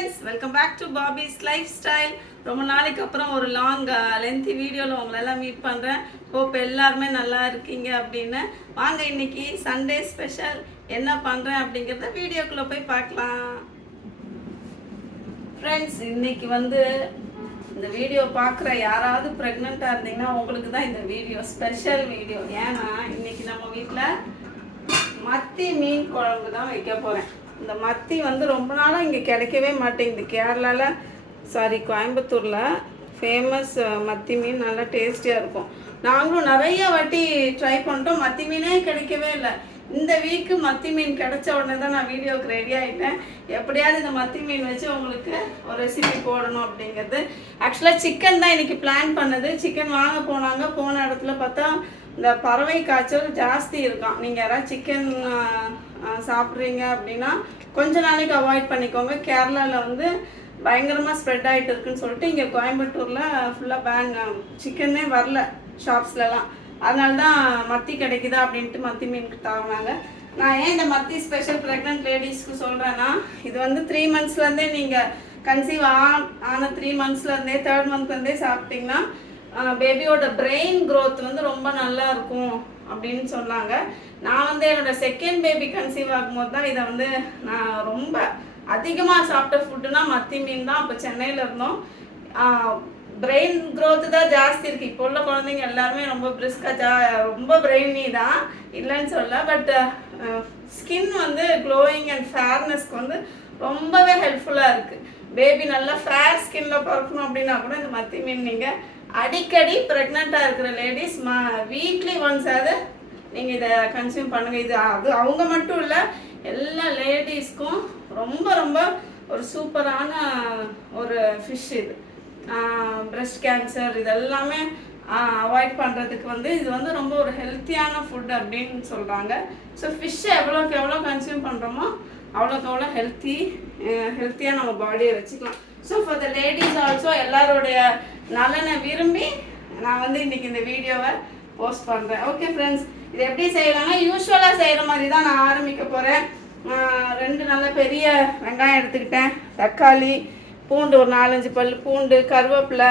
friends, welcome back to Bobby's Lifestyle. ரொம்ப நாளைக்கு அப்புறம் ஒரு லாங் லென்த்தி வீடியோவில் உங்களெல்லாம் மீட் பண்ணுறேன். ஹோப் எல்லாருமே நல்லா இருக்கீங்க அப்படின்னு. வாங்க இன்னைக்கு சண்டே ஸ்பெஷல் என்ன பண்ணுறேன் அப்படிங்கிறத வீடியோக்குள்ளே போய் பார்க்கலாம். ஃப்ரெண்ட்ஸ், இன்னைக்கு இந்த வீடியோ பார்க்குற யாராவது ப்ரெக்னெண்ட்டாக இருந்தீங்கன்னா உங்களுக்கு தான் இந்த வீடியோ ஸ்பெஷல் வீடியோ. ஏன்னா இன்னைக்கு நம்ம வீட்டில் மத்தி மீன் குழம்பு தான் வைக்க போகிறேன். இந்த மத்தி ரொம்ப நாளாக இங்கே கிடைக்கவே மாட்டேங்குது. கேரளாவில் கோயம்புத்தூரில் ஃபேமஸ் மத்தி மீன் நல்லா டேஸ்டியாக இருக்கும். நாங்களும் நிறைய வாட்டி ட்ரை பண்ணிட்டோம், மத்தி மீனே கிடைக்கவே இல்லை. இந்த வீக்கு மத்தி மீன் கிடைச்ச உடனே தான் நான் வீடியோவுக்கு ரெடி ஆகிட்டேன். எப்படியாவது இந்த மத்தி மீன் வச்சு உங்களுக்கு ஒரு ரெசிபி போடணும் அப்படிங்கிறது. ஆக்சுவலாக சிக்கன் தான் இன்றைக்கி பிளான் பண்ணது. சிக்கன் வாங்க போனாங்க. போன இடத்துல பார்த்தா இந்த பறவை காய்ச்சல் ஜாஸ்தி இருக்கான். நீங்கள் யாராவது சிக்கன் சாப்பிட்றீங்க அப்படின்னா கொஞ்ச நாளைக்கு அவாய்ட் பண்ணிக்கோங்க. கேரளாவில் பயங்கரமாக ஸ்ப்ரெட் ஆகிட்டு இருக்குன்னு சொல்லிட்டு இங்கே கோயம்புத்தூரில் ஃபுல்லாக பேன், சிக்கனே வரல ஷாப்ஸ்லலாம். அதனால தான் மத்தி கிடைக்குதா அப்படின்ட்டு மத்தி மீனுக்கு தாங்கினாங்க. நான் ஏன் இந்த மத்தி ஸ்பெஷல் ப்ரெக்னென்ட் லேடிஸ்க்கு சொல்கிறேன்னா, இது 3 மந்த்ஸ்லேருந்தே நீங்கள் கன்சீவ் ஆன 3 மந்த்ஸ்லேருந்தே 3rd மந்த்லேருந்தே சாப்பிட்டிங்கன்னா பேபியோட பிரெயின் க்ரோத் ரொம்ப நல்லா இருக்கும் அப்படின்னு சொன்னாங்க. நான் என்னோட செகண்ட் பேபி கன்சீவ் ஆகும்போது தான் இதை நான் ரொம்ப அதிகமாக சாப்பிட்ட ஃபுட்டுனா மத்தி மீன் தான். அப்போ சென்னையில் இருந்தோம். பிரெயின் க்ரோத்து தான் ஜாஸ்தி இருக்குது. இப்போ உள்ள குழந்தைங்க எல்லாருமே ரொம்ப பிரிஸ்காக ரொம்ப பிரெயினி தான், இல்லைன்னு சொல்ல. பட் ஸ்கின் க்ளோயிங் அண்ட் ஃபேர்னஸ்க்கு ரொம்பவே ஹெல்ப்ஃபுல்லாக இருக்குது. பேபி நல்லா ஃபேர் ஸ்கின்னில் பிறக்கணும் அப்படின்னா கூட இந்த மத்தி மீன் நீங்கள் அடிக்கடி ப்ரெக்னெண்ட்டாக இருக்கிற லேடிஸ் வீக்லி ஒன்ஸாவது நீங்கள் இதை கன்சியூம் பண்ணுங்கள். இது அவங்க மட்டும் இல்லை, எல்லா லேடிஸ்க்கும் ரொம்ப ரொம்ப ஒரு சூப்பரான ஒரு ஃபிஷ். இது பிரஸ்ட் கேன்சர் இதெல்லாமே அவாய்ட் பண்ணுறதுக்கு இது ரொம்ப ஒரு ஹெல்த்தியான ஃபுட் அப்படின்னு சொல்கிறாங்க. ஸோ ஃபிஷ்ஷை எவ்வளோக்கு எவ்வளோ கன்சியூம் பண்ணுறோமோ அவ்வளோக்கு அவ்வளோ ஹெல்த்தியாக நம்ம பாடியை வச்சுக்கலாம். So for the ladies also எல்லாருடைய நலனை விரும்பி நான் இன்றைக்கி இந்த வீடியோவை போஸ்ட் பண்ணுறேன். ஓகே ஃப்ரெண்ட்ஸ், இது எப்படி செய்யலாம்னா யூஸ்வலாக செய்கிற மாதிரி தான் நான் ஆரம்பிக்க போகிறேன். 2 நல்ல பெரிய வெங்காயம் எடுத்துக்கிட்டேன், தக்காளி, பூண்டு ஒரு 4-5 பல் பூண்டு, கருவேப்பிலை.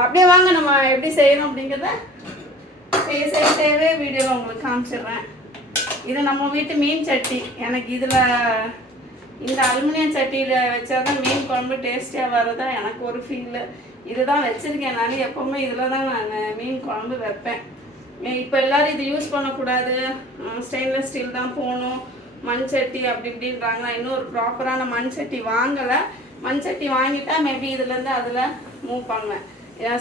அப்படியே வாங்க நம்ம எப்படி செய்யணும் அப்படிங்கிறத செய்யவே வீடியோவில் உங்களுக்கு காமிச்சிடுறேன். இது நம்ம வீட்டு மீன் சட்டி. எனக்கு இதில் இந்த அலுமினியம் சட்டியில் வச்சா தான் மீன் குழம்பு டேஸ்டியாக வரதா எனக்கு ஒரு ஃபீல். இதுதான் வச்சுருக்கேன் நான். எப்போவுமே இதில் தான் நான் மீன் குழம்பு வைப்பேன். இப்போ எல்லோரும் இது யூஸ் பண்ணக்கூடாது, ஸ்டெயின்லெஸ் ஸ்டீல் தான் போகணும், மண் சட்டி அப்படி இப்படின்றாங்க. நான் இன்னும் ஒரு ப்ராப்பரான மண் சட்டி வாங்கலை. மண் சட்டி வாங்கிட்டா மேபி இதுலேருந்து அதில் மூவ் பண்ணுவேன்.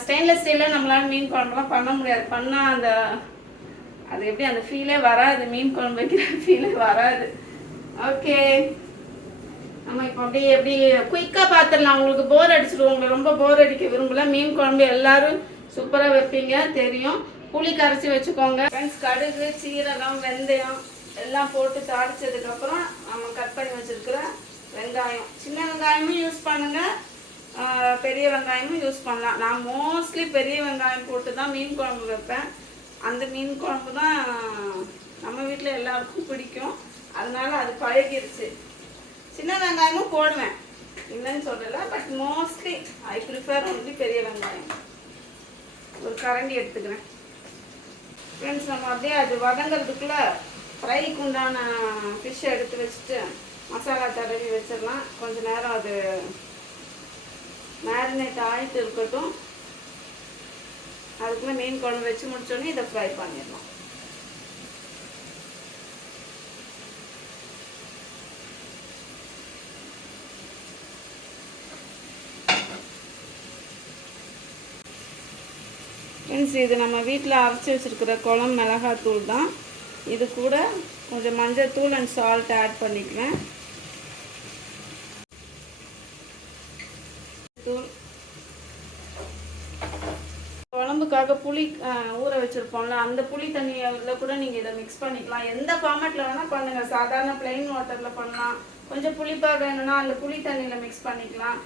ஸ்டெயின்லெஸ் ஸ்டீலில் நம்மளால் மீன் குழம்புலாம் பண்ண முடியாது. பண்ணால் அது எப்படி அந்த ஃபீலே வராது, மீன் குழம்பு வைக்கிற ஃபீலே வராது. ஓகே, நம்ம இப்போ எப்படி குயிக்காக பார்த்துடலாம். உங்களுக்கு போர் அடிச்சிடும். உங்களை ரொம்ப போர் அடிக்க விரும்பல. மீன் குழம்பு எல்லாரும் சூப்பராக வைப்பீங்க தெரியும். புளி கரைச்சி வச்சுக்கோங்க ஃப்ரெண்ட்ஸ். கடுகு, சீரகம், வெந்தயம் எல்லாம் போட்டு தாளிச்சதுக்கப்புறம் நம்ம கட் பண்ணி வச்சுருக்கிற வெங்காயம், சின்ன வெங்காயமும் யூஸ் பண்ணுங்கள், பெரிய வெங்காயமும் யூஸ் பண்ணலாம். நான் மோஸ்ட்லி பெரிய வெங்காயம் போட்டு தான் மீன் குழம்பு வைப்பேன். அந்த மீன் குழம்பு தான் நம்ம வீட்டில் எல்லாருக்கும் பிடிக்கும். அதனால அது பழகிருச்சு. சின்ன வெங்காயமும் போடுவேன், இல்லைன்னு சொல்லலை. பட் மோஸ்ட்லி ஐ ப்ரிஃபர் பெரிய வெங்காயம். ஒரு கரண்டி எடுத்துக்கிறேன் ஃப்ரெண்ட்ஸ். நம்ம அப்படியே அது வதங்கிறதுக்குள்ளே ஃப்ரைக்கு உண்டான ஃபிஷ்ஷை எடுத்து வச்சுட்டு மசாலா தடவி வச்சிடலாம். கொஞ்சம் நேரம் அது மேரினேட் ஆகிட்டு இருக்கட்டும். அதுக்குள்ளே மீன் குழம்பு வச்சு முடிச்சோடனே இதை ஃப்ரை பண்ணிடலாம். ஃப்ரெண்ட்ஸ், இது நம்ம வீட்டில் அரைச்சி வச்சுருக்கிற குழம்பு மிளகாத்தூள் தான். இது கூட கொஞ்சம் மஞ்சள் தூள் அண்ட் சால்ட் ஆட் பண்ணிக்குவேன். தூள் குழம்புக்காக புளி ஊற வச்சுருப்போம்ல, அந்த புளி தண்ணியில் கூட நீங்கள் இதை மிக்ஸ் பண்ணிக்கலாம். எந்த ஃபார்மேட்டில் வேணால் பண்ணுங்கள். சாதாரண பிளெயின் வாட்டரில் பண்ணலாம். கொஞ்சம் புளிப்பாக வேணும்னா அந்த புளி தண்ணியில் மிக்ஸ் பண்ணிக்கலாம்.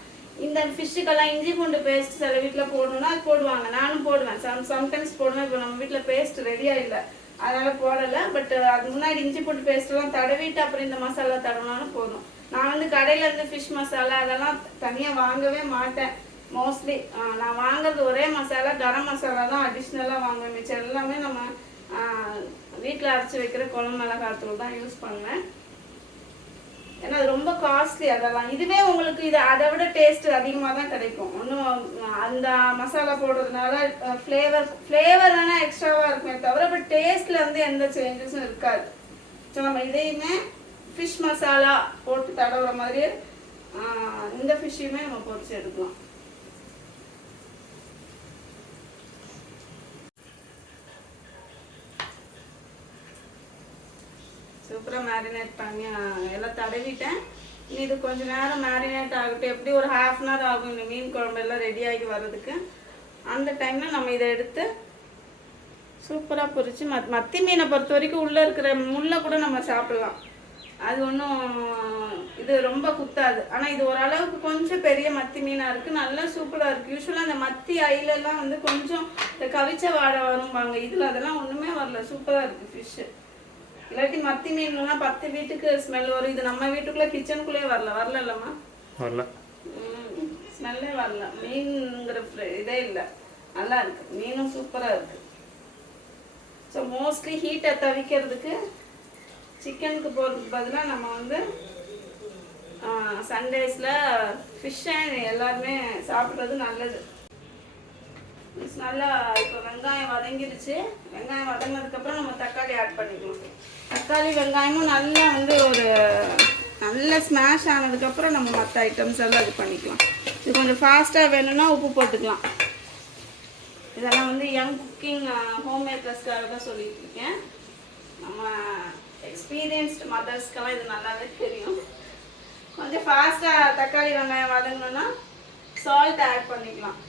இந்த ஃபிஷ்ஷுக்கெல்லாம் இஞ்சி பூண்டு பேஸ்ட் சில வீட்டில் போடணுன்னா அது போடுவாங்க. நானும் போடுவேன், சம்டைம்ஸ் போடுவேன். இப்போ நம்ம வீட்டில் பேஸ்ட் ரெடியாக இல்லை, அதனால் போடலை. பட் அது முன்னாடி இஞ்சி பூண்டு பேஸ்ட்லாம் தடவிட்டு அப்புறம் இந்த மசாலா தடவினாலும் போதும். நான் வந்து கடையிலேருந்து ஃபிஷ் மசாலா அதெல்லாம் தனியாக வாங்கவே மாட்டேன் மோஸ்ட்லி. நான் வாங்குறது ஒரே மசாலா கரம் மசாலா தான் அடிஷ்னலாக வாங்குவேன். மிச்சம் எல்லாமே நம்ம வீட்டில் அரைச்சி வைக்கிற குழம்பு மிளகாத்தூள் தான் யூஸ் பண்ணுவேன். ஏன்னா அது ரொம்ப காஸ்ட்லி அதெல்லாம். இதுவே உங்களுக்கு இது அதை விட டேஸ்ட் அதிகமாக தான் கிடைக்கும். ஒன்றும் அந்த மசாலா போடுறதுனால ஃப்ளேவர் வேணால் எக்ஸ்ட்ராவாக இருக்குமே தவிர பட் டேஸ்ட்டில் வந்து எந்த சேஞ்சஸும் இருக்காது. ஸோ நம்ம இதையுமே ஃபிஷ் மசாலா போட்டு தடவுற மாதிரி இந்த ஃபிஷ்ஷையுமே நம்ம பொரிச்சு எடுக்கலாம். சூப்பராக மேரினேட் பண்ணி எல்லாம் தடவிட்டேன். இது கொஞ்சம் நேரம் மேரினேட் ஆகட்டும். எப்படி ஒரு ½ அன் ஹவர் ஆகும் இந்த மீன் குழம்பு எல்லாம் ரெடி ஆகி வர்றதுக்கு. அந்த டைமில் நம்ம இதை எடுத்து சூப்பராக பொரிச்சு மத்தி மீனை பொறுத்த வரைக்கும் உள்ளே இருக்கிற முள்ளை கூட நம்ம சாப்பிடலாம். அது ஒன்றும் இது ரொம்ப குத்தாது. ஆனால் இது ஓரளவுக்கு கொஞ்சம் பெரிய மத்தி மீனாக இருக்குது, நல்லா சூப்பராக இருக்குது. யூஸ்வலாக அந்த மத்தி ஐலெல்லாம் வந்து கொஞ்சம் இந்த கவிச்ச வாடை வரும்பாங்க. இதில் அதெல்லாம் ஒன்றுமே வரல, சூப்பராக இருக்குது ஃபிஷ்ஷு. இல்லாட்டி மத்தி மீன்லாம் 10 வீட்டுக்கு ஸ்மெல் வரும். இது நம்ம வீட்டுக்குள்ளே கிச்சனுக்குள்ளே வரல இல்லைம்மா? வரல, ஸ்மெல்லே வரல. மீனுங்கிற இதே இல்லை, நல்லா இருக்குது. மீனும் சூப்பராக இருக்குது. ஸோ மோஸ்ட்லி ஹீட்டை தவிக்கிறதுக்கு சிக்கனுக்கு போகிறதுக்கு பதிலாக நம்ம வந்து சண்டேஸில் ஃபிஷ்ஷை எல்லாருமே சாப்பிட்றது நல்லது. நல்லா இப்போ வெங்காயம் வதங்கிடுச்சு. வெங்காயம் வதங்கினதுக்கப்புறம் நம்ம தக்காளி ஆட் பண்ணிக்கலாம். தக்காளி வெங்காயமும் நல்லா வந்து ஒரு நல்ல ஸ்மாஷ் ஆனதுக்கப்புறம் நம்ம மற்ற ஐட்டம்ஸ் எல்லாம் இது பண்ணிக்கலாம். இது கொஞ்சம் ஃபாஸ்ட்டாக வேணும்னா உப்பு போட்டுக்கலாம். இதெல்லாம் வந்து யங் குக்கிங் ஹோம்மேக்கர்ஸ்க்காக தான் சொல்லிட்டு இருக்கேன். நம்ம எக்ஸ்பீரியன்ஸ்டு மதர்ஸ்க்கெல்லாம் இது நல்லாவே தெரியும். கொஞ்சம் ஃபாஸ்ட்டாக தக்காளி வெங்காயம் வதங்கணுன்னா சால்ட் ஆட் பண்ணிக்கலாம்.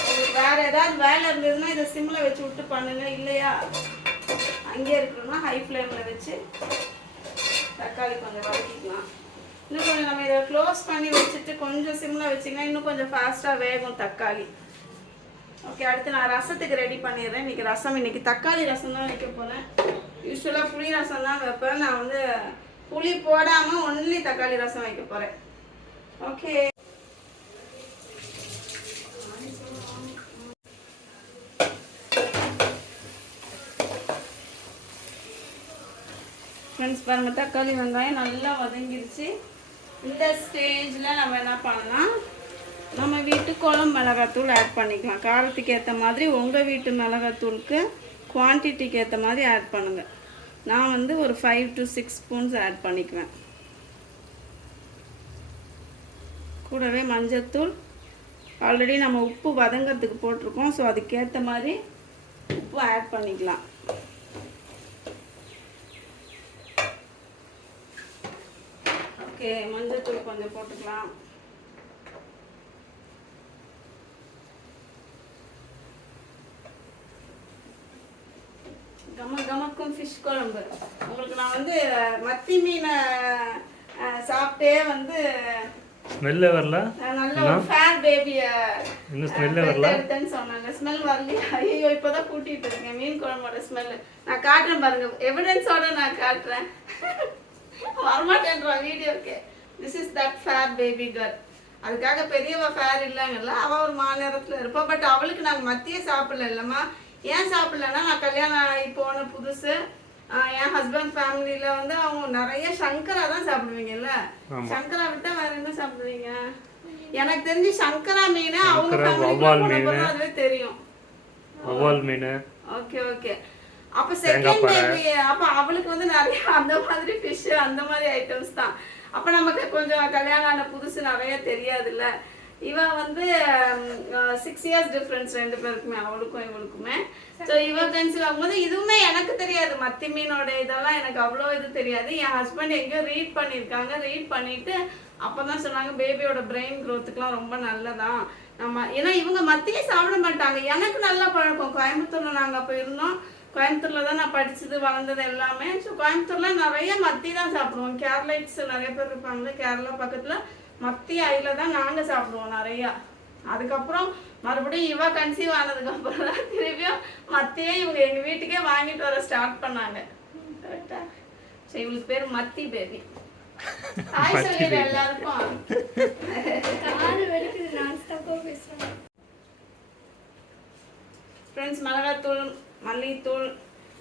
உங்களுக்கு வேறு ஏதாவது வேலை இருந்ததுன்னா இதை சிம்மில் வச்சு விட்டு பண்ணுங்க. இல்லையா அங்கேயே இருக்கணும்னா ஹை ஃப்ளேமில் வச்சு தக்காளி கொஞ்சம் வதக்கிக்கலாம். இன்னும் கொஞ்சம் நம்ம இதை க்ளோஸ் பண்ணி வச்சுட்டு கொஞ்சம் சிம்மில் வச்சிங்கன்னா இன்னும் கொஞ்சம் ஃபாஸ்ட்டாக வேகும் தக்காளி. ஓகே, அடுத்து நான் ரசத்துக்கு ரெடி பண்ணிடுறேன். இன்றைக்கி தக்காளி ரசம் தான் வைக்க போகிறேன். யூஸ்வலாக புளி ரசம் தான் வைப்பேன். நான் வந்து புளி போடாமல் ஒன்லி தக்காளி ரசம் வைக்க போகிறேன். ஓகே, ஃப்ரெண்ட்ஸ் பாருங்கள், தக்காளி வெங்காயம் நல்லா வதங்கிடுச்சு. இந்த ஸ்டேஜில் நம்ம என்ன பண்ணலாம், நம்ம வீட்டு குழம்பு மிளகாத்தூள் ஆட் பண்ணிக்கலாம். காரத்துக்கு ஏற்ற மாதிரி உங்கள் வீட்டு மிளகாத்தூளுக்கு குவான்டிட்டிக்கு ஏற்ற மாதிரி ஆட் பண்ணுங்கள். நான் வந்து ஒரு 5 to 6 ஸ்பூன்ஸ் ஆட் பண்ணிக்குவேன். கூடவே மஞ்சத்தூள், ஆல்ரெடி நம்ம உப்பு வதங்கிறதுக்கு போட்டிருக்கோம். ஸோ அதுக்கேற்ற மாதிரி உப்பு ஆட் பண்ணிக்கலாம். ஓகே, மஞ்சத்தூள் கொஞ்சம் போட்டுக்கலாம். கமக்கும் ஃபிஷ் குழம்பு. உங்களுக்கு நான் வந்து மத்தி மீனை சாப்பிட்டே வந்து ஸ்மெல்லே வரல. நல்ல ஒரு ஃபேர் பேபியை இன்னும் ஸ்மெல்லே வரல சொன்னாங்க. ஸ்மெல் வரலையா? ஐயோ, இப்போதான் கூட்டிகிட்டு இருக்கேன் மீன் குழம்போட ஸ்மெல். நான் காட்டுறேன் பாருங்க, எவிடன்ஸோட நான் காட்டுறேன். வரமாட்டேன்றா வீடியோக்கு. This is that fair baby girl. அதுக்காக பெரியவ ஃபேர் இல்லைங்கல்ல, அவள் ஒரு மாநிலத்தில் இருப்பா. பட் அவளுக்கு நாங்கள் மத்தியே சாப்பிடல இல்லைம்மா. ஏன் சாப்பிடலன்னா, நான் கல்யாணம் ஆகி போன புதுசு என் ஹஸ்பண்ட் ஃபேமிலியில் வந்து அவங்க நிறைய சங்கரா தான் சாப்பிடுவீங்கல்ல. சங்கரா விட்டா வேற என்ன சாப்பிடுவீங்க? எனக்கு தெரிஞ்சு சங்கரா மீன் அவங்க ஃபேமிலிக்கு அதுவே தெரியும். Okay okay. அப்போ செகண்ட் பேபி, அப்போ அவளுக்கு வந்து நிறைய அந்த மாதிரி ஃபிஷ் அந்த மாதிரி ஐட்டம்ஸ் தான். அப்போ நமக்கு கொஞ்சம் கல்யாணம் ஆன புதுசு நிறைய தெரியாதுல்ல. இவன் வந்து 6 years டிஃப்ரென்ஸ் ரெண்டு பேருக்குமே, அவளுக்கும் இவளுக்குமே. ஸோ இவ கன்சீவ் ஆகும்போது இதுவுமே எனக்கு தெரியாது, மத்தி மீனோட இதெல்லாம் எனக்கு அவ்வளோ இது தெரியாது. என் ஹஸ்பண்ட் எங்கேயோ ரீட் பண்ணியிருக்காங்க. ரீட் பண்ணிட்டு அப்போ தான் சொன்னாங்க பேபியோட பிரெயின் க்ரோத்துக்குலாம் ரொம்ப நல்லதான் நம்ம. ஏன்னா இவங்க மத்தியே சாப்பிட மாட்டாங்க. எனக்கு நல்லா பழக்கம். கோயம்புத்தூரில் நாங்கள் அப்போ இருந்தோம். கோயம்புத்தூரில் தான் நான் படித்தது வளர்ந்தது எல்லாமே. ஸோ கோயம்புத்தூரில் நிறைய மத்தி தான் சாப்பிடுவோம். கேரளைட்ஸ் நிறைய பேர் இருப்பாங்க கேரளா பக்கத்தில். மத்தி ஐல தான் நாங்கள் சாப்பிடுவோம் நிறையா. அதுக்கப்புறம் மறுபடியும் இவ கன்சீவ் ஆனதுக்கப்புறம் தான் திரும்பியும் மத்தியே இவங்க எங்கள் வீட்டுக்கே வாங்கிட்டு வர ஸ்டார்ட் பண்ணாங்க. கரெக்டாக. சரி, இவளுக்கு பேர் மத்தி பேபி. ஹாய் சொல்லிடு எல்லாருக்கும். காது வலிக்குது, நான் ஸ்டாப்பா பேசுறேன். ஃப்ரெண்ட்ஸ், மிளகாத்தூள், மல்லித்தூள்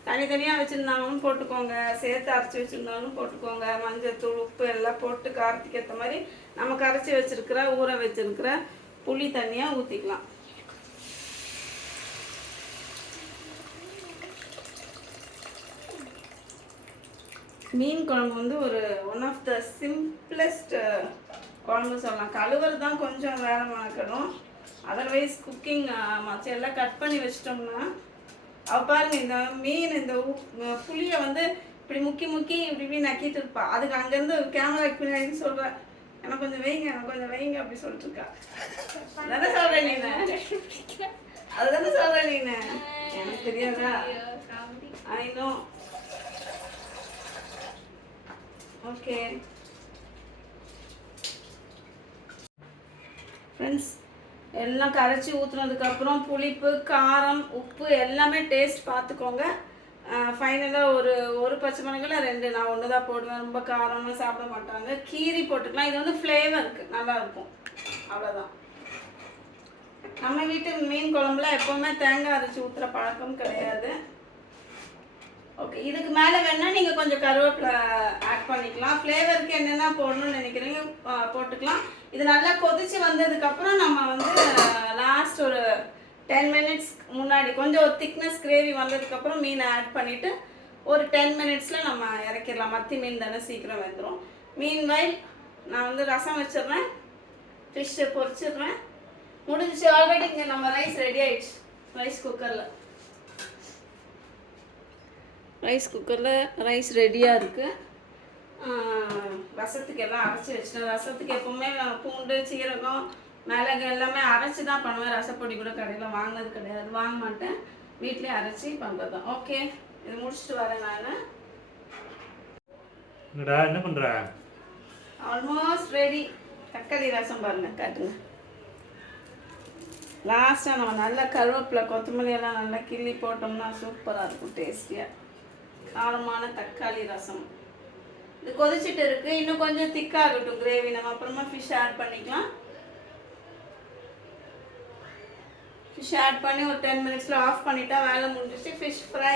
தனித்தனியாக வச்சுருந்தாலும் போட்டுக்கோங்க, சேர்த்து அரைச்சி வச்சுருந்தாலும் போட்டுக்கோங்க. மஞ்சள், உப்பு எல்லாம் போட்டு காரத்துக்கு ஏற்ற மாதிரி நம்ம கரைச்சி வச்சுருக்கிற ஊற வச்சுருக்கிற புளி தண்ணியாக ஊற்றிக்கலாம். மீன் குழம்பு வந்து ஒரு ஒன் ஆஃப் த சிம்பிளஸ்ட் குழம்பு சொல்லலாம். கழுவுறது தான் கொஞ்சம் வேலை மெனக்கடும். அதர்வைஸ் குக்கிங் மற்ற எல்லாம் கட் பண்ணி வச்சிட்டோம்னா, பாருங்க இந்த மீன் இந்த புளியை வந்து இப்படி முக்கி இப்படி நக்கிட்டு இருப்பா. அதுக்கு அங்கேருந்து கேமராக்கு பின்னாடின்னு சொல்கிறேன், எனக்கு கொஞ்சம் வைங்க அப்படி சொல்லிட்டு இருக்கா. அதானே சொல்கிறேன் நீனு, அதுதானே சொல்கிறேன் நீனு. எனக்கு தெரியாதா? I know. ஓகே ஃப்ரெண்ட்ஸ், எல்லாம் கரைச்சி ஊற்றுனதுக்கப்புறம் புளிப்பு, காரம், உப்பு எல்லாமே டேஸ்ட் பார்த்துக்கோங்க. ஃபைனலாக ஒரு பச்சை மிளகாய் 2, நான் 1 தான் போடுவேன். ரொம்ப காரமாக சாப்பிட மாட்டாங்க. கீரி போட்டுக்கலாம். இது வந்து ஃப்ளேவருக்கு நல்லாயிருக்கும், அவ்வளோதான். நம்ம வீட்டு மீன் குழம்புல எப்போவுமே தேங்காய் அரைச்சி ஊற்றுற பழக்கம் கிடையாது. ஓகே, இதுக்கு மேலே வேணால் நீங்கள் கொஞ்சம் கருவேப்பிலை ஆட் பண்ணிக்கலாம். ஃப்ளேவருக்கு என்னென்ன போடணும்னு நினைக்கிறீங்க போட்டுக்கலாம். இது நல்லா கொதிச்சு வந்ததுக்கப்புறம் நம்ம வந்து லாஸ்ட் ஒரு 10 மினிட்ஸ் முன்னாடி கொஞ்சம் ஒரு திக்னஸ் கிரேவி வந்ததுக்கப்புறம் மீனை ஆட் பண்ணிவிட்டு ஒரு 10 மினிட்ஸில் நம்ம இறக்கிடலாம். மத்தி மீன் தானே சீக்கிரம் வந்துடும். மீன் வயல் நான் வந்து ரசம் வச்சிடுறேன், ஃபிஷ்ஷை பொரிச்சிடுறேன். முடிஞ்சிச்சு. ஆல்ரெடி இங்கே நம்ம ரைஸ் ரெடி ஆயிடுச்சு. ரைஸ் குக்கரில் ரைஸ் ரெடியாக இருக்குது. ரசத்துக்கு எல்லாம் அரைச்சி வச்சிட்டேன். ரசத்துக்கு எப்போவுமே பூண்டு, சீரகம், மிளகு எல்லாமே அரைச்சி தான் பண்ணுவேன். ரசப்பொடி கூட கடையில் வாங்கினது கிடையாது, வாங்க மாட்டேன். வீட்டிலே அரைச்சி பண்ணுறது தான். ஓகே, இது முடிச்சுட்டு வரேன் நான். என்ன பண்ணுற? Almost ready. தக்காளி ரசம் பாருங்கள், காட்டுங்க. லாஸ்ட்டாக நம்ம நல்லா கருவேப்பிலை, கொத்தமல்லி எல்லாம் நல்லா கிள்ளி போட்டோம்னா சூப்பராக இருக்கும், டேஸ்டியாக. காரமான தக்காளி ரசம். இது கொதிச்சுட்டு இருக்குது. இன்னும் கொஞ்சம் திக்காகட்டும் கிரேவி. நம்ம அப்புறமா ஃபிஷ் ஆட் பண்ணிக்கலாம். ஃபிஷ் ஆட் பண்ணி ஒரு 10 மினிட்ஸில் ஆஃப் பண்ணிட்டா வேலை முடிஞ்சிச்சு. ஃபிஷ் ஃப்ரை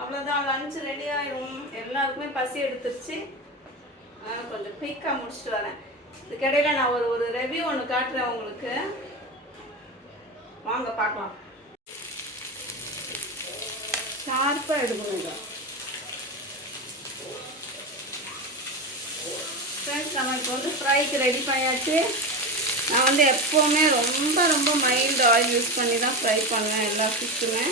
அவ்வளோதான். லஞ்ச் ரெடி ஆகிடும். எல்லாருக்குமே பசி எடுத்துருச்சு. அதனால் கொஞ்சம் குயிக்காக முடிச்சுட்டு வரேன். இதுக்கிடையில் நான் ஒரு ரெவ்யூ ஒன்று காட்டுறேன் உங்களுக்கு, வாங்க பார்க்கலாம். ஷார்ப்பாக எடுக்கணுங்க ஃப்ரெண்ட்ஸ். நம்ம இப்போ வந்து ஃப்ரைக்கு ரெடி பண்ணியாச்சு. நான் வந்து எப்போவுமே ரொம்ப மைல்டு ஆயில் யூஸ் பண்ணி தான் ஃப்ரை பண்ணுவேன் எல்லா ஃபிஷ்ஷுமே.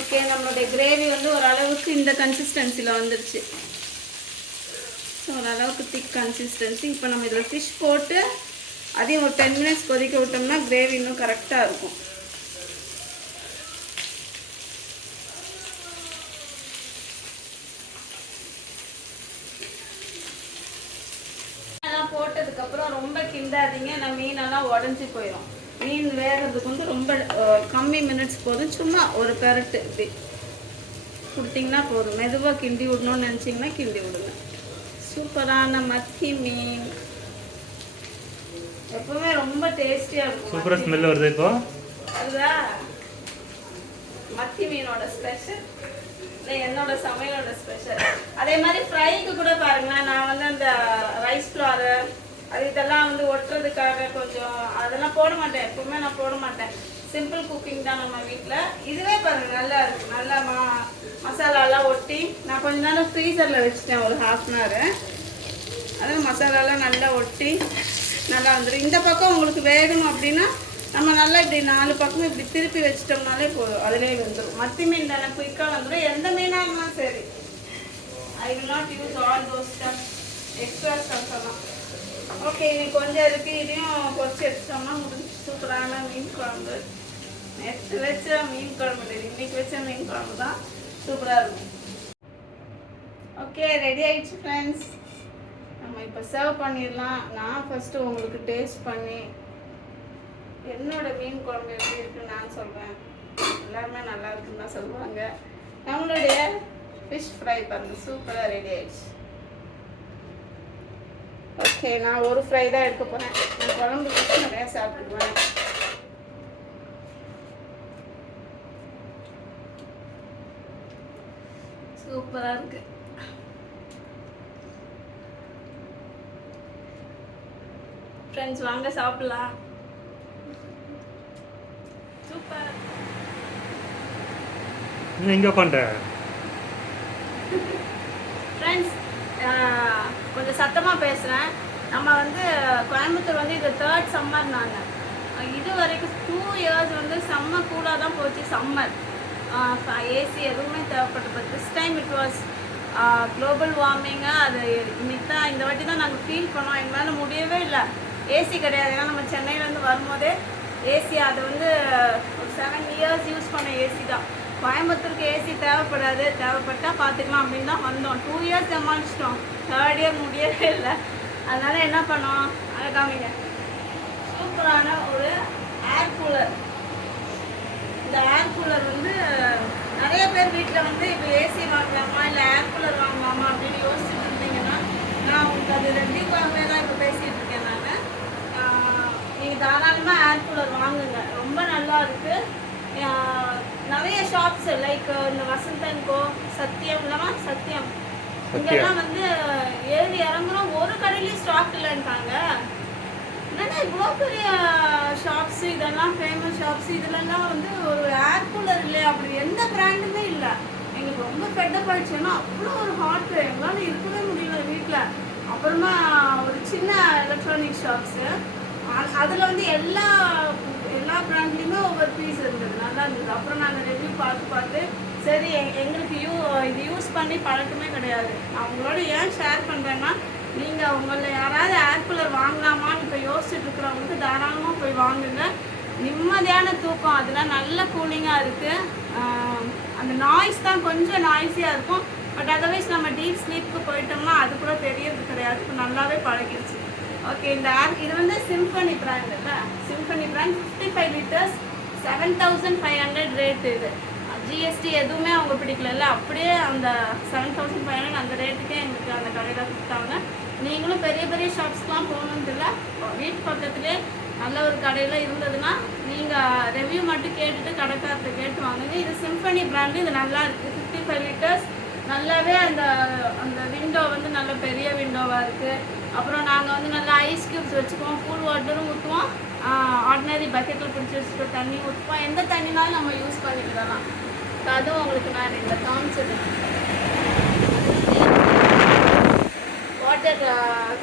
ஓகே, நம்மளுடைய கிரேவி வந்து ஓரளவுக்கு இந்த கன்சிஸ்டன்சியில் வந்துருச்சு. ஸோ ஓரளவுக்கு திக் கன்சிஸ்டன்சி. இப்போ நம்ம இதில் ஃபிஷ் போட்டு அதையும் ஒரு 10 மினிட்ஸ் கொதிக்க விட்டோம்னா கிரேவி இன்னும் கரெக்டாக இருக்கும். போட்டதுக்கப்புறம் ரொம்ப கிண்டாதீங்க, நான் மீனெல்லாம் உடஞ்சி போயிடும். மீன் வேகிறதுக்கு வந்து ரொம்ப கம்மி மினிட்ஸ் போதும். சும்மா ஒரு பெரட்டு இப்படி கொடுத்தீங்கன்னா போதும். மெதுவாக கிண்டி விடணும்னு நினச்சிங்கன்னா கிண்டி விடுங்க. சூப்பரான மத்தி மீன் எப்பவுமே ரொம்ப டேஸ்டியாக இருக்கும். சூப்பராக ஸ்மெல் வருது இப்போ. அதுதா மத்தி மீனோட ஸ்பெஷல், என்னோட சமையலோட ஸ்பெஷல். அதே மாதிரி ஃப்ரைக்கு கூட பாருங்களேன், நான் வந்து அந்த ரைஸ் ஃப்ளாரு அது இதெல்லாம் வந்து ஒட்டுறதுக்காக கொஞ்சம் அதெல்லாம் போட மாட்டேன். எப்பவுமே நான் போட மாட்டேன். சிம்பிள் குக்கிங் தான் நம்ம வீட்டில். இதுவே பாருங்கள் நல்லா இருக்குது. நல்லா மசாலாலாம் ஒட்டி நான் கொஞ்ச நேரம் ஃப்ரீசரில் வச்சுட்டேன், ஒரு 1/2 அன் ஹவர். அதில் மசாலாலாம் நல்லா ஒட்டி நல்லா வந்துடும். இந்த பக்கம் உங்களுக்கு வேகணும் அப்படின்னா நம்ம நல்லா இப்படி 4 பக்கமும் இப்படி திருப்பி வச்சிட்டோம்னாலே போதும், அதிலே வந்துடும். மத்தி மீன் தானே, குயிக்காக வந்துடும். எந்த மீனாக இருந்தாலும் சரி. I will not use all those stuff, extra stuff எல்லாம். ஓகே, இது கொஞ்சம் இருக்குது. இதையும் பொரிச்சு எடுத்துட்டோம்னா முடிஞ்சு. சூப்பரான மீன் குழம்பு. நேற்று வச்ச மீன் குழம்பு இல்லை, இன்றைக்கி வச்ச மீன் குழம்பு தான் சூப்பராக இருக்கும். ஓகே, ரெடி ஆகிடுச்சு ஃப்ரெண்ட்ஸ். நம்ம இப்போ சர்வ் பண்ணிடலாம். நான் ஃபஸ்ட்டு உங்களுக்கு டேஸ்ட் பண்ணி என்னோட மீன் குழம்பு எப்படி இருக்குன்னு நான் சொல்கிறேன். எல்லாருமே நல்லா இருக்குன்னு தான் சொல்லுவாங்க. நம்மளுடைய ஃபிஷ் ஃப்ரை பாருங்க சூப்பராக ரெடி ஆயிடுச்சு. ஓகே, நான் ஒரு ஃப்ரை தான் எடுக்க போகிறேன். நான் குழம்பு வச்சு நிறையா சாப்பிட்டுக்குவேன். சூப்பராக இருக்கு. ஃப்ரெண்ட்ஸ் வாங்க சாப்பிடலாம். சூப்பர். நீ எங்கே உட்காண்ட? ஃப்ரெண்ட்ஸ் கொஞ்சம் சத்தமாக பேசுகிறேன். நம்ம வந்து கோயம்புத்தூர் வந்து இது 3rd சம்மர். நாங்கள் இது வரைக்கும் 2 இயர்ஸ் வந்து செம்ம கூலாக தான் போச்சு. சம்மர் ஏசி எதுவுமே தேவைப்பட்டு, but this time it was global warming. அது இன்னைக்கு தான் இந்த வாட்டி தான் நாங்கள் ஃபீல் பண்ணோம். எங்களால் முடியவே இல்லை. ஏசி கிடையாது. ஏன்னா நம்ம சென்னையிலேருந்து வரும்போதே ஏசி அது வந்து ஒரு 7 இயர்ஸ் யூஸ் பண்ண ஏசி தான். கோயம்புத்தூருக்கு ஏசி தேவைப்படாது, தேவைப்பட்டால் பார்த்துக்கலாம் அப்படின்னு தான் வந்தோம். 2 இயர்ஸ் சமாளிச்சிட்டோம். 3rd இயர் முடியவே இல்லை. அதனால் என்ன பண்ணோம், அதை காமிங்க. சூப்பரான ஒரு ஏர் கூலர். இந்த ஏர் கூலர் வந்து நிறைய பேர் வீட்டில் வந்து இப்போ ஏசி வாங்கலாமா இல்லை ஏர் கூலர் வாங்கலாமா அப்படின்னு யோசிச்சுட்டு இருந்தீங்கன்னா, நான் உங்களுக்கு அது 2 தான் இப்போ பேசிகிட்டு இருக்கேன். நான் நீங்கள் தாராளமாக ஏர் கூலர் வாங்குங்க. ரொம்ப நல்லா இருக்குது. நிறைய ஷாப்ஸ் லைக் இந்த வசந்த் கோ, சத்தியம் இல்லாமல் சத்தியம் இங்கெல்லாம் வந்து ஏறி இறங்குறோம். ஒரு கடையிலையும் ஸ்டாக் இல்லைன்ட்டாங்க. என்னன்னா இவ்வளோ பெரிய ஷாப்ஸு, இதெல்லாம் ஃபேமஸ் ஷாப்ஸு, இதுலலாம் வந்து ஒரு ஏர் கூலர் இல்லை, அப்படி எந்த பிராண்டுமே இல்லை. எங்களுக்கு ரொம்ப ஃபெட்டப் ஆயிடுச்சு. ஏன்னா அவ்வளோ ஒரு ஹாட்டு, எங்களால் இருக்கவே முடியல வீட்டில். அப்புறமா ஒரு சின்ன எலக்ட்ரானிக் ஷாப்ஸு, அதில் வந்து எல்லா பிராண்ட்லேயுமே ஒவ்வொரு பீஸ் இருந்தது, நல்லா இருந்தது. அப்புறம் நாங்கள் ரிவ்யூ பார்த்து சரி எங்களுக்கு இது யூஸ் பண்ணி பழக்கமே கிடையாது. நான் உங்களோட ஏன் ஷேர் பண்ணுறேன்னா, நீங்கள் உங்களில் யாராவது ஏர் கூலர் வாங்கலாமான்னு இப்போ யோசிச்சுட்டு இருக்கிறவங்களுக்கு தாராளமாக போய் வாங்குங்க. நிம்மதியான தூக்கம், அதெல்லாம் நல்ல கூலிங்காக இருக்குது. அந்த நாய்ஸ் தான் கொஞ்சம் நாய்ஸியாக இருக்கும், பட் அதர்வைஸ் நம்ம டீப் ஸ்லீப்புக்கு போயிட்டோம்னா அது கூட தெரியறது கிடையாது. இப்போ நல்லாவே பழகிடுச்சு. ஓகே, இந்த இது வந்து சிம்பனி பிராண்ட் இல்லை, சிம்பனி பிராண்ட் 55 லிட்டர்ஸ் 7500 ரேட்டு. இது ஜிஎஸ்டி எதுவுமே அவங்க பிடிக்கல, அப்படியே அந்த 7500 அந்த ரேட்டுக்கே எங்களுக்கு அந்த கடையில் கொடுத்தாங்க. நீங்களும் பெரிய பெரிய ஷாப்ஸ்க்கெலாம் போகணுன்ட்டு இல்லை, வீட்டு பக்கத்துலேயே நல்ல ஒரு கடையில் இருந்ததுன்னா நீங்கள் ரிவ்யூ மட்டும் கேட்டுட்டு கடைக்காரத்தை கேட்டு வாங்குங்க. இது சிம்பனி பிராண்டு, இது நல்லா இருக்குது. 55 லிட்டர்ஸ் நல்லாவே அந்த விண்டோ வந்து நல்ல பெரிய விண்டோவாக இருக்குது. அப்புறம் நாங்கள் வந்து நல்லா ஐஸ் க்யூப்ஸ் வச்சுக்குவோம், கூல் வாட்டரும் ஊற்றுவோம், ஆர்டினரி பக்கெட்டில் பிடிச்சி வச்சுட்டு தண்ணி ஊற்றுவோம். எந்த தண்ணினாலும் நம்ம யூஸ் பண்ணிக்கலாம். அதுவும் உங்களுக்கு நான் இந்த காமிச்சது வாட்டர்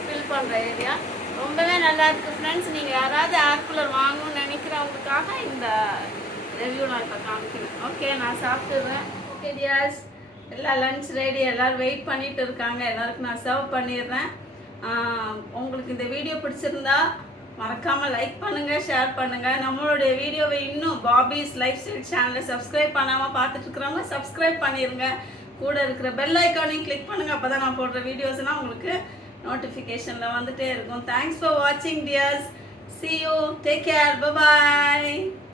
ஃபில் பண்ணுற ஏரியா ரொம்பவே நல்லா இருக்குது. ஃப்ரெண்ட்ஸ், நீங்கள் யாராவது ஏர் கூலர் வாங்கணும்னு நினைக்கிறவங்களுக்காக இந்த ரிவ்யூ நான் இப்போ காமிக்கிறேன். ஓகே, நான் சாப்பிட்டுருவேன். ஓகே டியர்ஸ், எல்லாம் லன்ச் ரெடி, எல்லோரும் வெயிட் பண்ணிட்டு இருக்காங்க. எல்லாருக்கும் நான் சர்வ் பண்ணிடுறேன். உங்களுக்கு இந்த வீடியோ பிடிச்சிருந்தா மறக்காமல் லைக் பண்ணுங்கள், ஷேர் பண்ணுங்கள். நம்மளுடைய வீடியோவை இன்னும் பாபிஸ் லைஃப் ஸ்டைல் சேனலை சப்ஸ்கிரைப் பண்ணாமல் பார்த்துட்டு இருக்கிறவங்க சப்ஸ்கிரைப் பண்ணிடுங்க. கூட இருக்கிற பெல் ஐக்கானையும் கிளிக் பண்ணுங்கள். அப்போ தான் நான் போடுற வீடியோஸ்னால் உங்களுக்கு நோட்டிஃபிகேஷனில் வந்துகிட்டே இருக்கும். தேங்க்ஸ் ஃபார் வாட்சிங் tears. See you. Take care. Bye-bye.